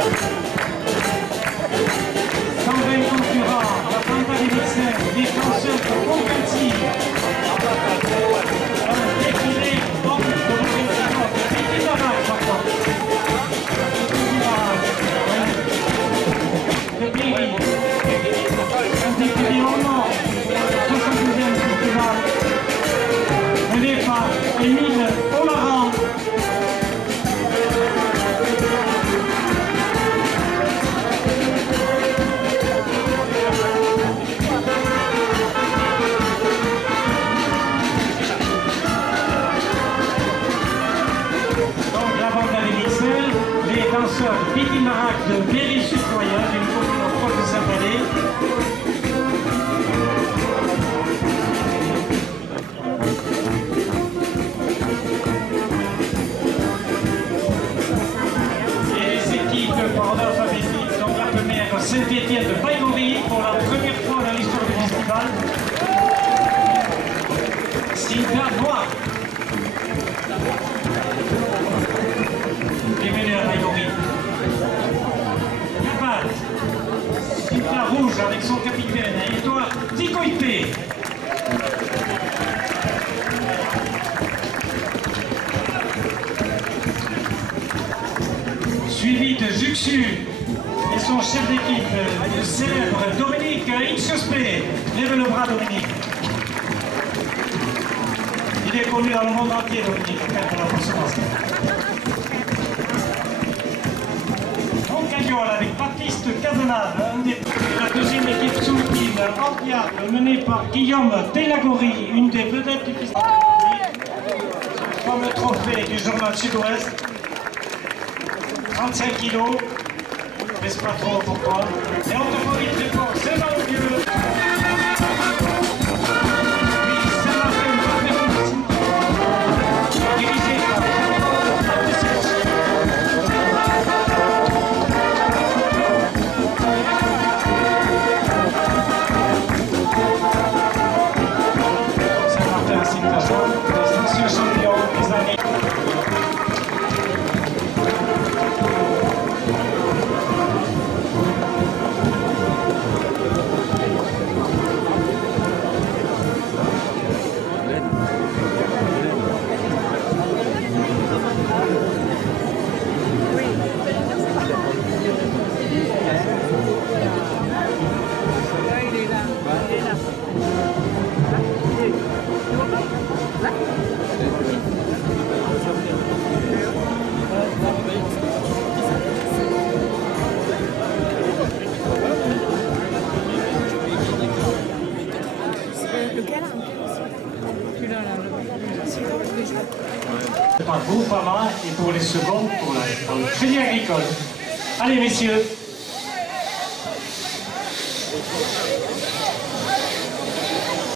120 concurrents, la Fanta des Vixens, des danseurs de Concanti. Un défilé donc de représentation de Petit Baraque, par contre. De Péry. Un défilé en or, 72e festival. Mené par Émile Olaran. Les danseurs Petit Baraque de Péry-sur-Courrières, d'une commune proche de Saint-Palais. Et les équipes par ordre alphabétique, donc la première Saint-Étienne de Baïgorry pour la première fois dans l'histoire du festival. Sylvain Noir. Bienvenue à Baïgorry. Capat, Sylvain Rouge avec son capitaine, et toi, Ticoïté. Suivi de Juxu et son chef d'équipe, le célèbre Dominique Insuspect. Lève le bras, Dominique. Il est connu dans le monde entier, Dominique, pour la performance. Avec Baptiste Cazenave, la deuxième équipe sous-team Ordiard, menée par Guillaume Delagori, une des vedettes du festival. Comme le trophée du journal Sud-Ouest, 35 kilos, je ne sais pas trop pourquoi. Et on te faut vite répondre, c'est dans le lieu. Par Groupama et pour les seconds, pour le crédit agricole. Allez, messieurs.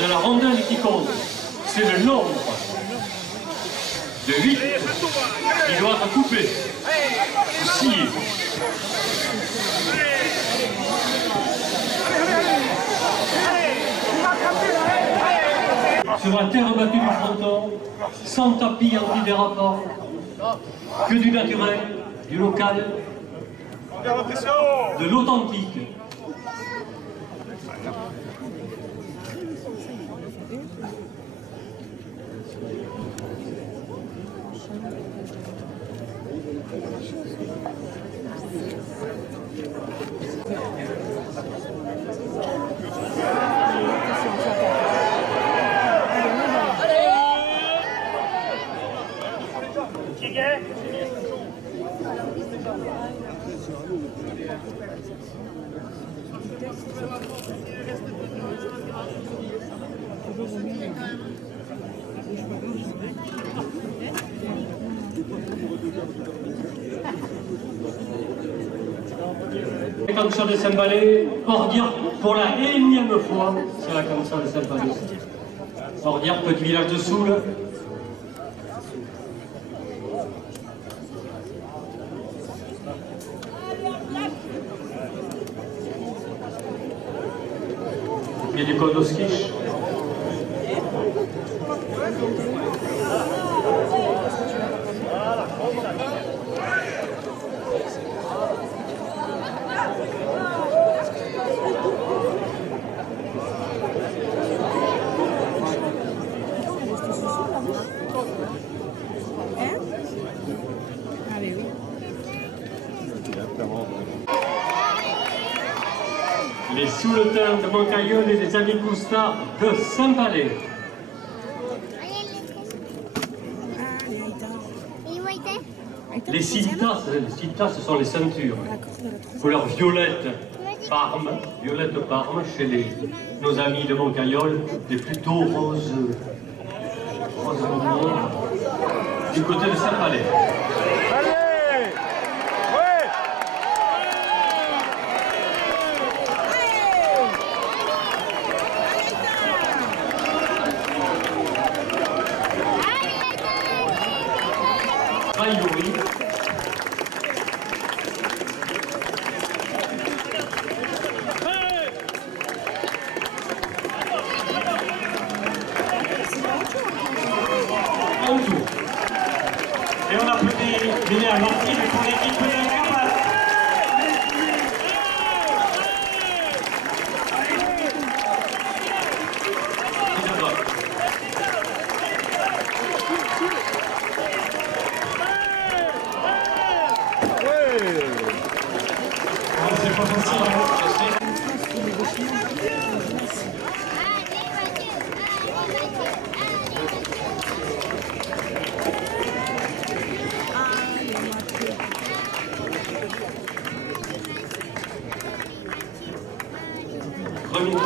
De la rondelle qui compte, c'est le nombre de 8 qui doit être coupé, ou scié. Sur la terre battue du fronton, sans tapis antidérapant, que du naturel, du local, de l'authentique. La cantion de Saint-Palais, Ordiard pour la énième fois, c'est la cantion de Saint-Palais. Ordiard, petit village de Soule. Il y a du Kodoskish. Les sous-le-temps de Moncaïol et des amis Cousta de Saint-Palais. Les cintas, ce sont les ceintures. Couleur violette Parme, chez nos amis de Moncaïol, et plutôt rose du côté de Saint-Palais. Aïouri. Un tour. Et on applaudit Lilian Martin pour l'équipe de Cabane. C'est pas facile, Premier tour.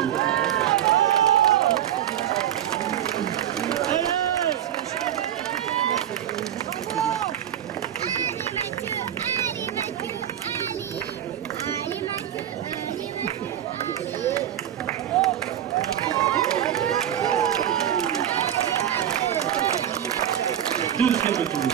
Deuxième tour.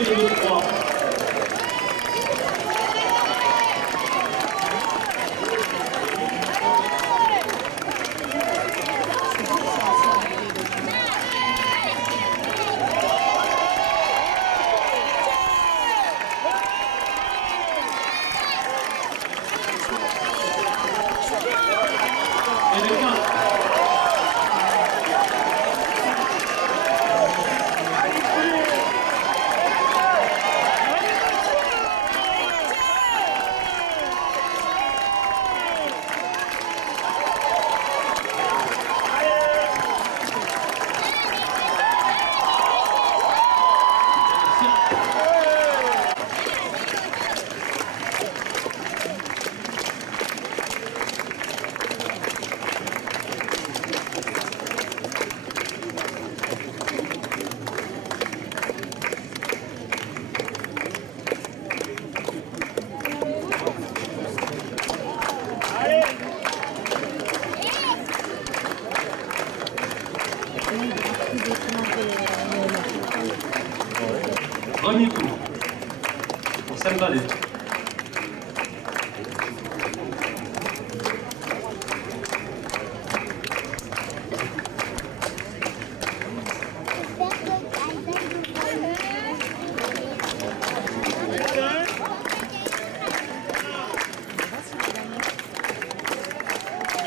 Et le 3. Et le 4. Premier tour pour Saint-Palais.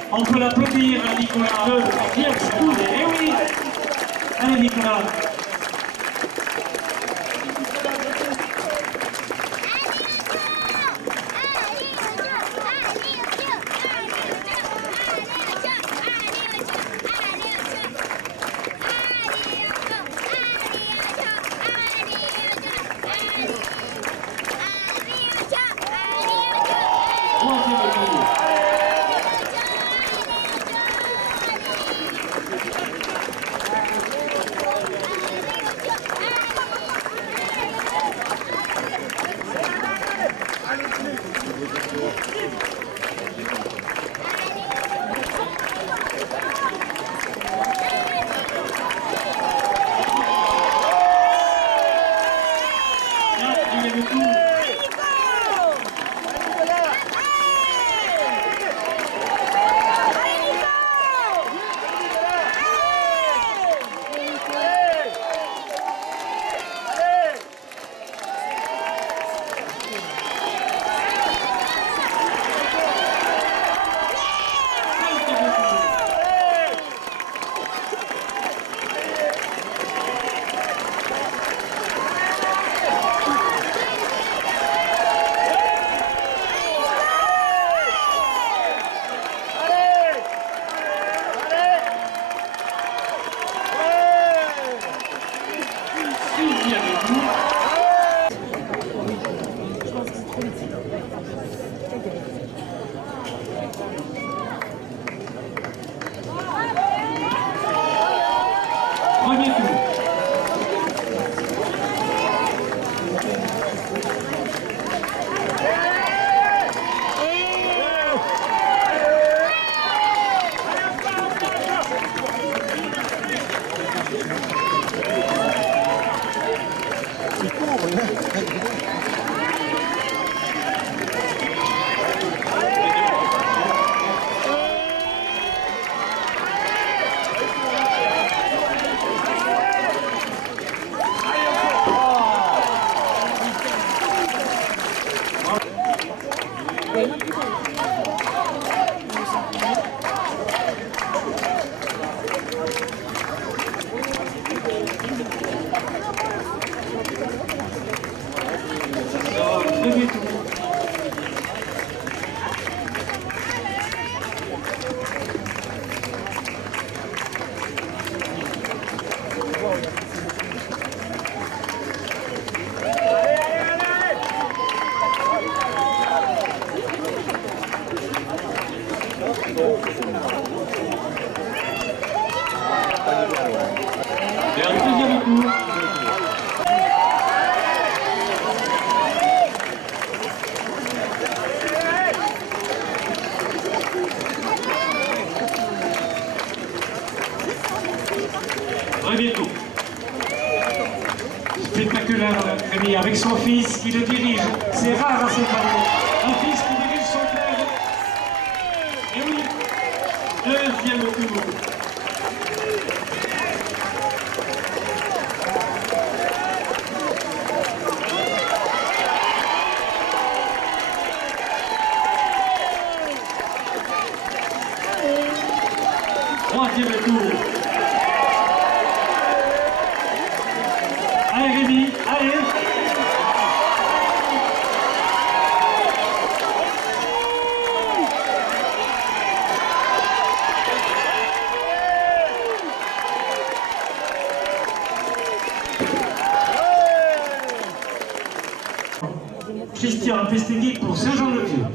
On peut l'applaudir à Nicolas. Bien sûr. Eh oui. Allez Nicolas. Troisième tour. retour. Premier tour. Et un deuxième tour. Premier tour. Spectaculaire, Rémi, avec son fils qui le dirige. C'est rare à cette année. Un fils qui dirige son père. Et oui, deuxième tour. Troisième tour. Allez Rémi, allez. Christian Pestegui pour Saint-Jean-le-Vieux.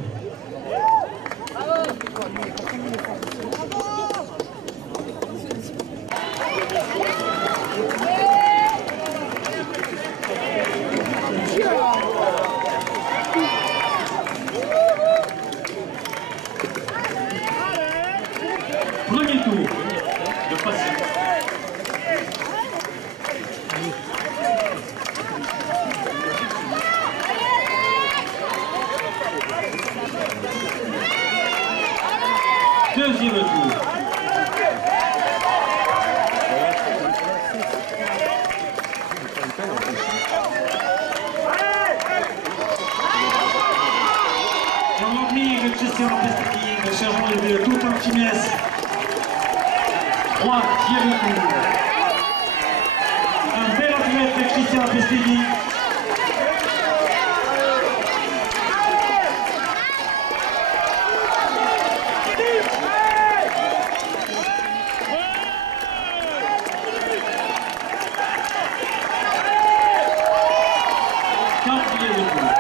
Premier tour. De passé. Deuxième tour. On admire Christian Pestegui, le Saint-Jean-le-Vieux, tout en finesse. Troisième tour. Un bel athlète, Christian Pestegui. Quatrième tour.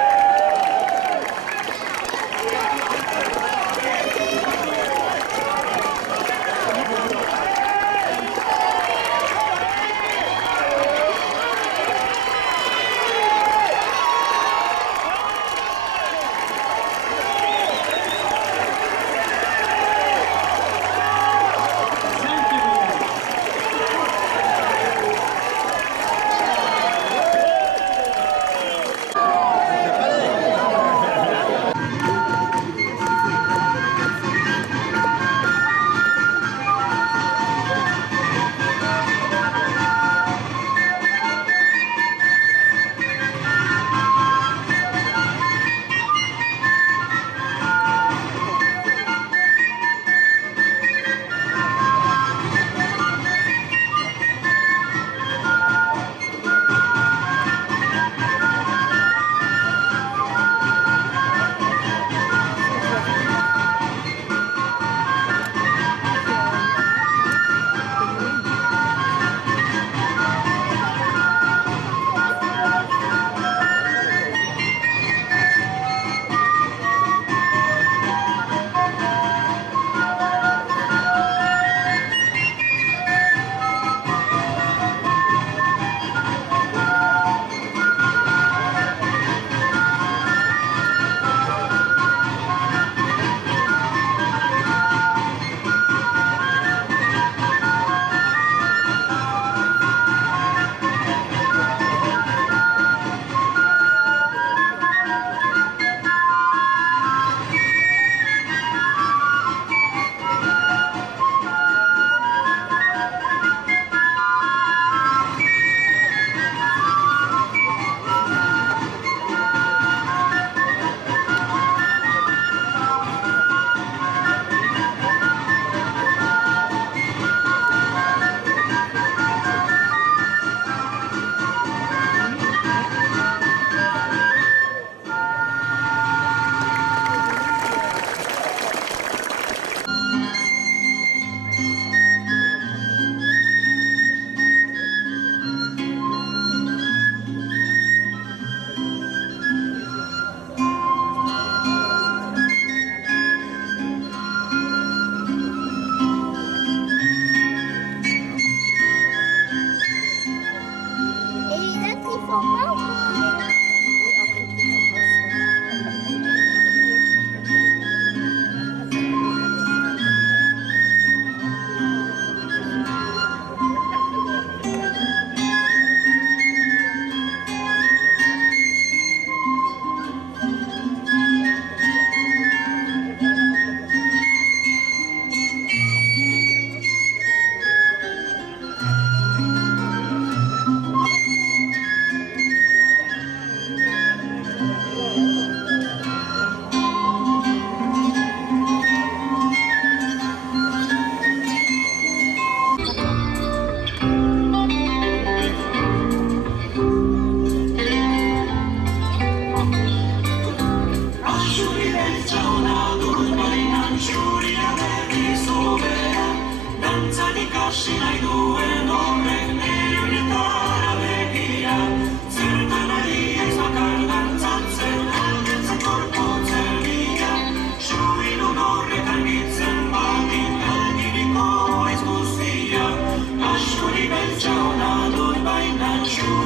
Bonjour.